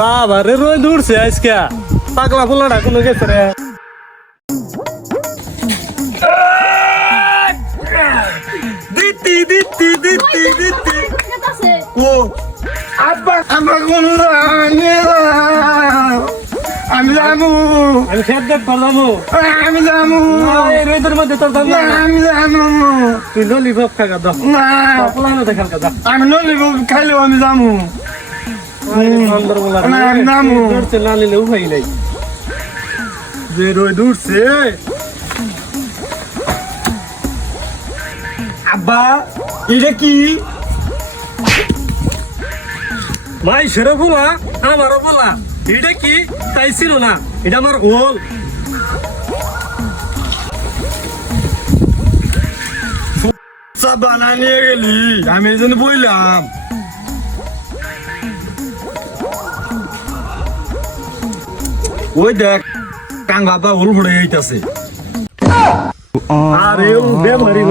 বাবা রে রোদ উঠছে আজকে পাগলা পোলাটা কোনো গেছে রে দিতি দিতি দিতি দিতি ও আব্বা আমরা কোন আমি যাবো আমি খেত দেখ করলামো আমি যাবো এই রোদের মধ্যে তোর দাম আমি যাবো তুই ললিপপ খাগা দাও না পোলানো দেখাল গা দাও আমি নলিব খাইলেও আমি যাবো সুন্দর বলা আমি যাবো ধরতে না নিলে উপায় নাই যে রোদ উঠছে আব্বা এটা কি ভাই সেরো বলা আমারও বলা এটা কি তাই ছিল না এটা আমার ওল বানা নিয়ে গেলি আমি এই জন্য বললাম ওই দেখ টাঙ্গাটা উল পড়ে যাইতাছে আরে ও বেমারি